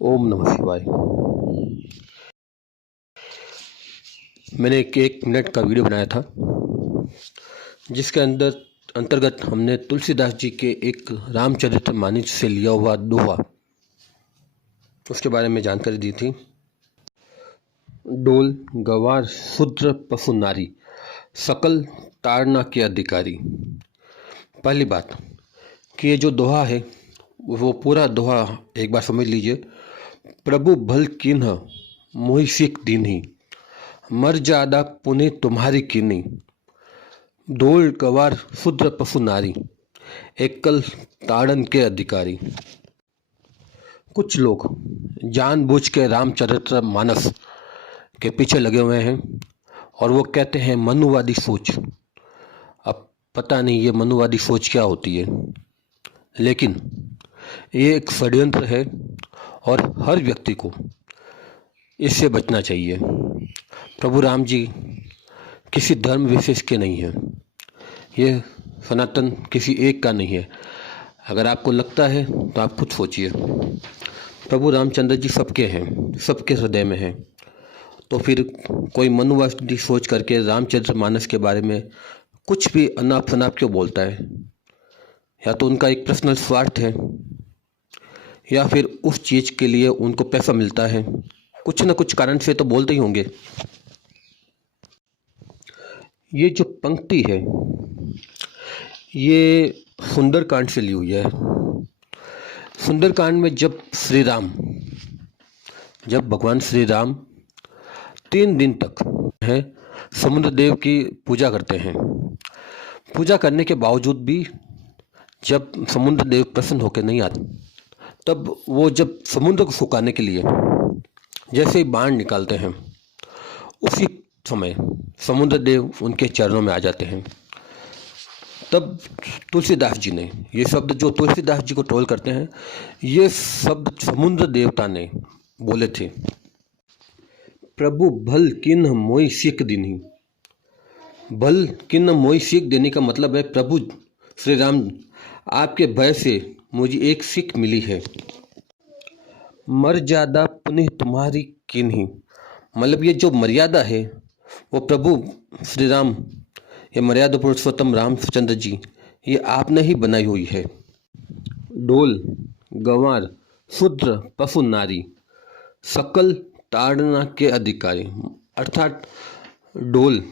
ओम नमः शिवाय। मैंने एक मिनट का वीडियो बनाया था जिसके अंतर्गत हमने तुलसीदास जी के एक रामचरितमानस से लिया हुआ दोहा उसके बारे में जानकारी दी थी। डोल गवार शूद्र पशु नारी सकल ताड़ना के अधिकारी। पहली बात कि ये जो दोहा है वो पूरा दोहा एक बार समझ लीजिए। प्रभु भल किन्ह मोहि सिख दीन्ही, मर्यादा पुनि तुम्हारी कीनी, डोल गवार शूद्र पशु नारी, एकल ताड़न के अधिकारी। कुछ लोग जानबूझ के रामचरितमानस के पीछे लगे हुए हैं और वो कहते हैं मनुवादी सोच। अब पता नहीं ये मनुवादी सोच क्या होती है, लेकिन ये एक षड्यंत्र है और हर व्यक्ति को इससे बचना चाहिए। प्रभु राम जी किसी धर्म विशेष के नहीं हैं, ये सनातन किसी एक का नहीं है। अगर आपको लगता है तो आप खुद सोचिए। प्रभु रामचंद्र जी सबके हैं, सबके हृदय में हैं। तो फिर कोई मनुवादी सोच करके रामचरितमानस के बारे में कुछ भी अनाप शनाप क्यों बोलता है? या तो उनका एक पर्सनल स्वार्थ है या फिर उस चीज़ के लिए उनको पैसा मिलता है। कुछ न कुछ कारण से तो बोलते ही होंगे। ये जो पंक्ति है ये सुंदरकांड से ली हुई है। सुंदरकांड में जब भगवान श्री राम 3 दिन तक है समुद्र देव की पूजा करते हैं। पूजा करने के बावजूद भी जब समुद्र देव प्रसन्न होकर नहीं आते, तब वो जब समुद्र को सुखाने के लिए जैसे ही बाण निकालते हैं, उसी समय समुद्र देव उनके चरणों में आ जाते हैं। तब तुलसीदास जी ने ये शब्द, जो तुलसीदास जी को ट्रोल करते हैं, ये शब्द समुद्र देवता ने बोले थे। प्रभु भल किन्ह मोहि सिख दीन्ही। भल किन्ह मोहि सिख देने का मतलब है प्रभु श्री राम आपके भय से मुझे एक सीख मिली है। मर्यादा पुनः तुम्हारी किन्ही, मतलब ये जो मर्यादा है वो प्रभु श्री राम, ये मर्यादा पुरुषोत्तम रामचंद्र जी, ये आपने ही बनाई हुई है। डोल गंवार शूद्र पशु नारी सकल ताड़ना के अधिकारी, अर्थात डोल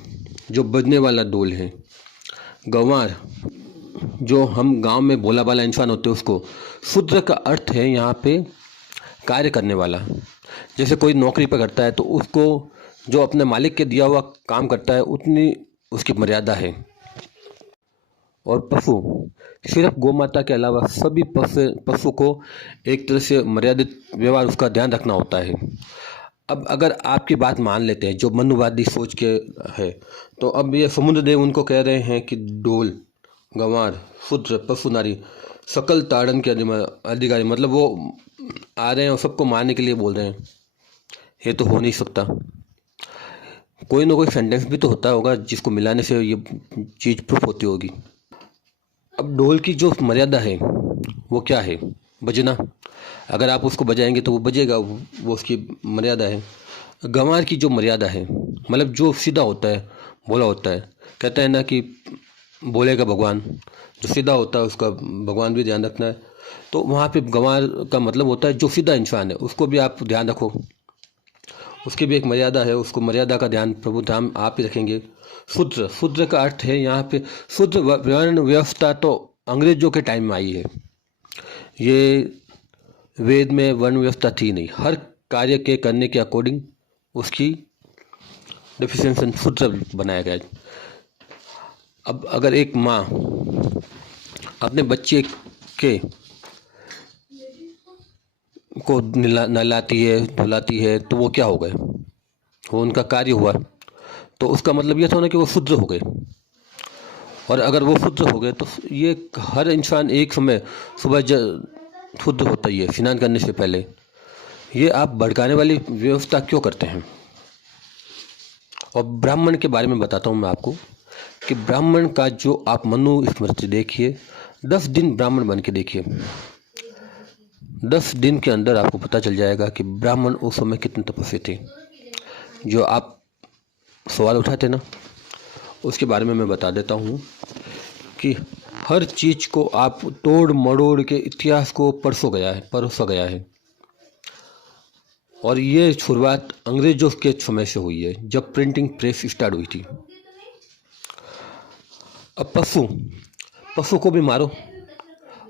जो बजने वाला डोल है, गंवार जो हम गांव में भोला भाला इंसान होते हैं उसको, शूद्र का अर्थ है यहाँ पे कार्य करने वाला। जैसे कोई नौकरी पर करता है तो उसको जो अपने मालिक के दिया हुआ काम करता है उतनी उसकी मर्यादा है। और पशु, सिर्फ गौ माता के अलावा सभी पशु को एक तरह से मर्यादित व्यवहार, उसका ध्यान रखना होता है। अब अगर आपकी बात मान लेते हैं जो मनुवादी सोच के है, तो अब ये समुद्र देव उनको कह रहे हैं कि डोल गंवार शूद्र पशु नारी सकल ताड़न के अधिकारी, मतलब वो आ रहे हैं और सबको मारने के लिए बोल रहे हैं। ये तो हो नहीं सकता। कोई ना कोई सेंटेंस भी तो होता होगा जिसको मिलाने से ये चीज़ प्रूफ होती होगी। अब डोल की जो मर्यादा है वो क्या है? बजना। अगर आप उसको बजाएंगे तो वो बजेगा, वो उसकी मर्यादा है। गंवार की जो मर्यादा है, मतलब जो सीधा होता है, भोला होता है, कहता है ना कि बोलेगा भगवान, जो सीधा होता है उसका भगवान भी ध्यान रखना है। तो वहाँ पे गंवार का मतलब होता है जो सीधा इंसान है, उसको भी आप ध्यान रखो, उसकी भी एक मर्यादा है, उसको मर्यादा का ध्यान प्रभु धाम आप ही रखेंगे। शूद्र, शूद्र का अर्थ है यहाँ पे शूद्र वर्ण व्यवस्था तो अंग्रेजों के टाइम में आई है। ये वेद में वर्ण व्यवस्था थी नहीं, हर कार्य के करने के अकॉर्डिंग उसकी डेफिनेशन शूद्र बनाया गया है। अब अगर एक माँ अपने बच्चे के को नहलाती है, धुलाती है, तो वो क्या हो गए? वो उनका कार्य हुआ। तो उसका मतलब ये था ना कि वो शूद्र हो गए। और अगर वो शूद्र हो गए तो ये हर इंसान एक समय सुबह शुद्ध होता ही है स्नान करने से पहले। ये आप भड़काने वाली व्यवस्था क्यों करते हैं? और ब्राह्मण के बारे में बताता हूँ मैं आपको कि ब्राह्मण का जो आप मनु स्मृति देखिए, 10 दिन ब्राह्मण बन के देखिए, 10 दिन के अंदर आपको पता चल जाएगा कि ब्राह्मण उस समय कितने तपस्वी थे। जो आप सवाल उठाते ना, उसके बारे में मैं बता देता हूँ कि हर चीज़ को आप तोड़ मरोड़ के इतिहास को परोसा गया है। और ये शुरुआत अंग्रेज़ों के समय से हुई है, जब प्रिंटिंग प्रेस स्टार्ट हुई थी। अब पशु को भी मारो।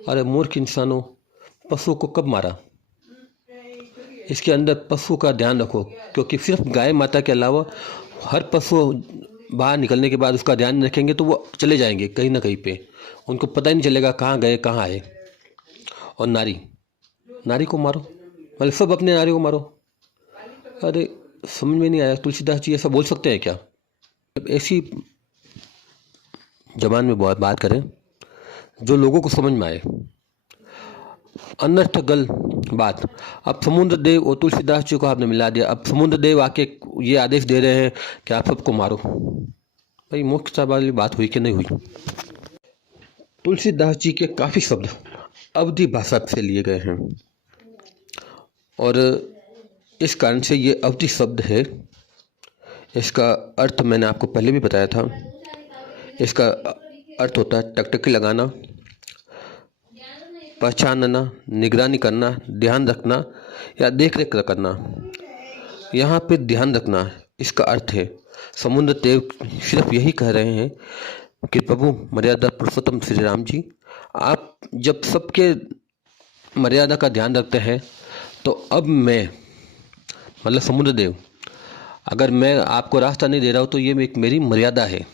अरे मूर्ख इंसानों, पशु को कब मारा? इसके अंदर पशु का ध्यान रखो, क्योंकि सिर्फ गाय माता के अलावा हर पशु बाहर निकलने के बाद उसका ध्यान रखेंगे तो वो चले जाएंगे कहीं ना कहीं पे, उनको पता ही नहीं चलेगा कहाँ गए कहाँ आए। और नारी को मारो, मतलब सब अपने नारी को मारो। अरे समझ में नहीं आया, तुलसीदास जी ऐसा बोल सकते हैं क्या? ऐसी जबान में बात करें जो लोगों को समझ में आए। अनर्थगल बात। अब समुद्र देव और तुलसीदास जी को आपने मिला दिया। अब समुद्र देव आके ये आदेश दे रहे हैं कि आप सबको मारो। भाई मूर्खता वाली बात हुई कि नहीं हुई? तुलसीदास जी के काफ़ी शब्द अवधी भाषा से लिए गए हैं और इस कारण से ये अवधी शब्द है। इसका अर्थ मैंने आपको पहले भी बताया था। इसका अर्थ होता है टकटकी लगाना, पहचानना, निगरानी करना, ध्यान रखना या देख रेख करना। यहाँ पे ध्यान रखना इसका अर्थ है। समुद्र देव सिर्फ यही कह रहे हैं कि प्रभु मर्यादा पुरुषोत्तम श्री राम जी, आप जब सबके मर्यादा का ध्यान रखते हैं तो अब मैं, मतलब समुद्र देव, अगर मैं आपको रास्ता नहीं दे रहा हूँ तो ये एक मेरी मर्यादा है,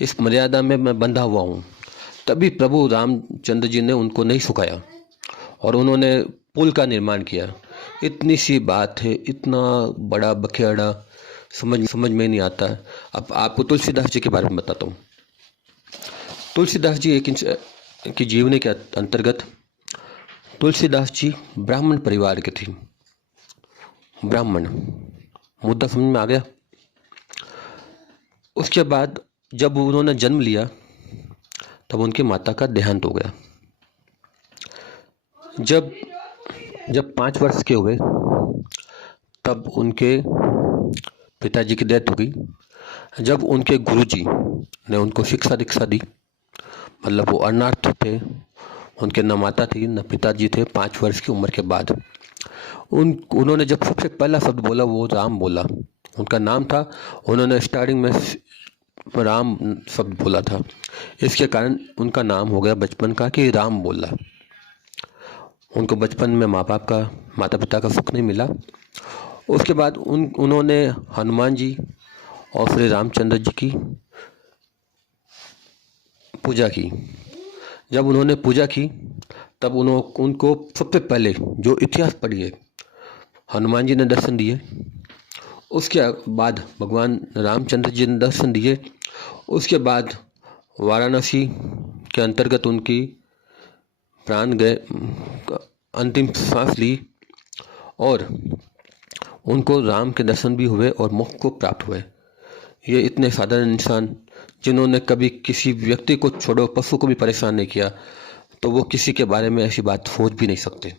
इस मर्यादा में मैं बंधा हुआ हूँ। तभी प्रभु रामचंद्र जी ने उनको नहीं सुखाया और उन्होंने पुल का निर्माण किया। इतनी सी बात है, इतना बड़ा बखेड़ा समझ में नहीं आता। अब आपको तुलसीदास जी के बारे में बताता हूँ। तुलसीदास जी की जीवनी के अंतर्गत तुलसीदास जी ब्राह्मण परिवार के थे। ब्राह्मण, मुद्दा समझ में आ गया? उसके बाद जब उन्होंने जन्म लिया तब उनकी माता का देहांत हो गया। जब 5 वर्ष के हुए तब उनके पिताजी की डेथ हो गई। जब उनके गुरुजी ने उनको शिक्षा दीक्षा दी, मतलब वो अनाथ थे, उनके न माता थी न पिताजी थे। 5 वर्ष की उम्र के बाद उन्होंने जब सबसे पहला शब्द बोला वो राम बोला। उनका नाम था, उन्होंने स्टार्टिंग में राम शब्द बोला था। इसके कारण उनका नाम हो गया बचपन का कि राम बोला। उनको बचपन में माता पिता का सुख नहीं मिला। उसके बाद उन्होंने हनुमान जी और श्री रामचंद्र जी की पूजा की। जब उन्होंने पूजा की तब उनको सबसे पहले जो इतिहास पढ़िए, हनुमान जी ने दर्शन दिए, उसके बाद भगवान रामचंद्र जी ने दर्शन दिए। उसके बाद वाराणसी के अंतर्गत उनकी प्राण गए, अंतिम सांस ली और उनको राम के दर्शन भी हुए और मोक्ष को प्राप्त हुए। ये इतने साधारण इंसान जिन्होंने कभी किसी व्यक्ति को छोड़ो पशु को भी परेशान नहीं किया, तो वो किसी के बारे में ऐसी बात सोच भी नहीं सकते।